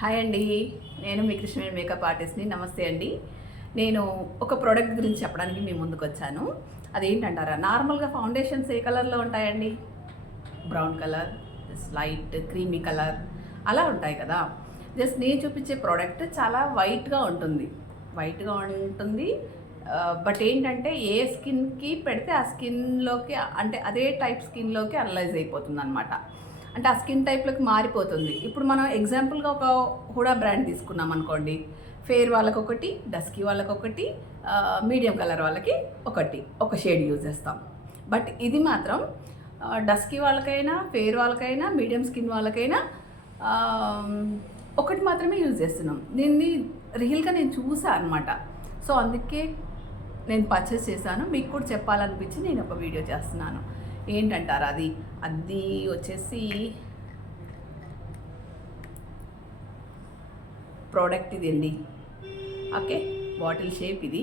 Hi అండి, నేను మీ Krishna makeup ఆర్టిస్ట్ని. నమస్తే అండి. నేను ఒక ప్రోడక్ట్ గురించి చెప్పడానికి మీ ముందుకు వచ్చాను. అదేంటంటారా, నార్మల్గా ఫౌండేషన్స్ ఏ కలర్లో ఉంటాయండి? Brown colour, light creamy colour అలా ఉంటాయి కదా. జస్ట్ నేను చూపించే ప్రోడక్ట్ చాలా వైట్గా ఉంటుంది. బట్ ఏంటంటే ఏ స్కిన్కి పెడితే ఆ స్కిన్లోకి, అంటే అదే టైప్ స్కిన్లోకి అనలైజ్ అయిపోతుంది అనమాట. అంటే ఆ స్కిన్ టైప్లోకి మారిపోతుంది. ఇప్పుడు మనం ఎగ్జాంపుల్గా ఒక హుడా బ్రాండ్ తీసుకున్నాం అనుకోండి. ఫేర్ వాళ్ళకి ఒకటి, డస్కీ వాళ్ళకి ఒకటి, మీడియం కలర్ వాళ్ళకి ఒక షేడ్ యూజ్ చేస్తాం. బట్ ఇది మాత్రం డస్కీ వాళ్ళకైనా, ఫేర్ వాళ్ళకైనా, మీడియం స్కిన్ వాళ్ళకైనా ఒకటి మాత్రమే యూజ్ చేస్తున్నాం. దీన్ని రియల్గా నేను చూసాను అనమాట. సో అందుకే నేను పర్చేస్ చేశాను. మీకు కూడా చెప్పాలనిపించి నేను ఒక వీడియో చేస్తున్నాను. ఏంటంటారు, అది వచ్చేసి ప్రోడక్ట్ ఇది అండి. ఓకే, బాటిల్ షేప్ ఇది.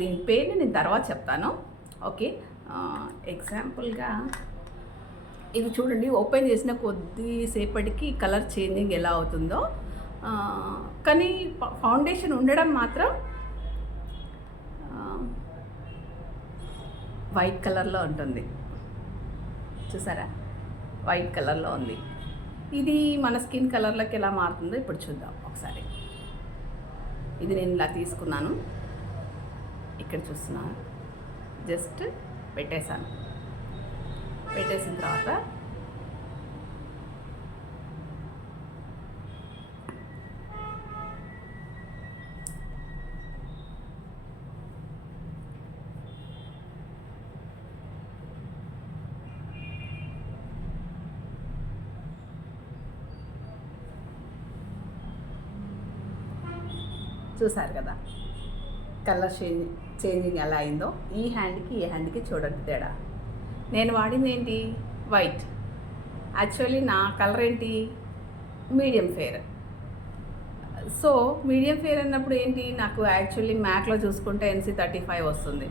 దీని పేరుని నేను తర్వాత చెప్తాను. ఓకే, ఎగ్జాంపుల్గా ఇది చూడండి. ఓపెన్ చేసిన కొద్దిసేపటికి కలర్ చేంజింగ్ ఎలా అవుతుందో, కానీ ఫౌండేషన్ ఉండడం మాత్రం వైట్ కలర్లో ఉంటుంది. చూసారా, వైట్ కలర్లో ఉంది. ఇది మన స్కిన్ కలర్లోకి ఎలా మారుతుందో ఇప్పుడు చూద్దాం ఒకసారి. ఇది నేను ఇలా తీసుకున్నాను, ఇక్కడ చూస్తున్నాను. జస్ట్ పెట్టేసిన తర్వాత చూసారు కదా కలర్ చేంజింగ్ ఎలా అయిందో. ఈ హ్యాండ్కి చూడండి తేడా. నేను వాడింది ఏంటి? వైట్. యాక్చువల్లీ నా కలర్ ఏంటి? Medium fair. So medium fair అన్నప్పుడు ఏంటి, నాకు యాక్చువల్లీ మ్యాక్లో చూసుకుంటే NC35 వస్తుంది.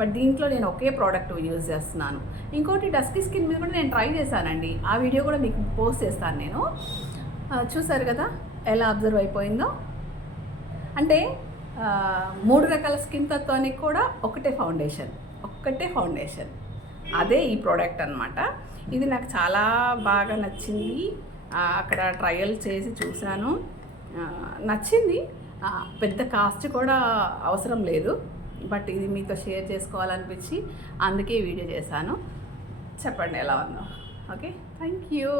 బట్ దీంట్లో నేను ఒకే ప్రోడక్ట్ యూజ్ చేస్తున్నాను. ఇంకోటి డస్కీ స్కిన్ మీద కూడా నేను ట్రై చేశానండి. ఆ వీడియో కూడా మీకు పోస్ట్ చేస్తాను నేను. చూసారు కదా ఎలా అబ్జర్వ్ అయిపోయిందో. అంటే 3 రకాల స్కిన్ తత్వానికి కూడా ఒకటే ఫౌండేషన్. అదే ఈ ప్రోడక్ట్ అనమాట. ఇది నాకు చాలా బాగా నచ్చింది. అక్కడ ట్రయల్ చేసి చూశాను, నచ్చింది. పెద్ద కాస్ట్ కూడా అవసరం లేదు. బట్ ఇది మీతో షేర్ చేసుకోవాలనిపించి అందుకే వీడియో చేశాను. చెప్పండి ఎలా ఉందో. Okay, thank you.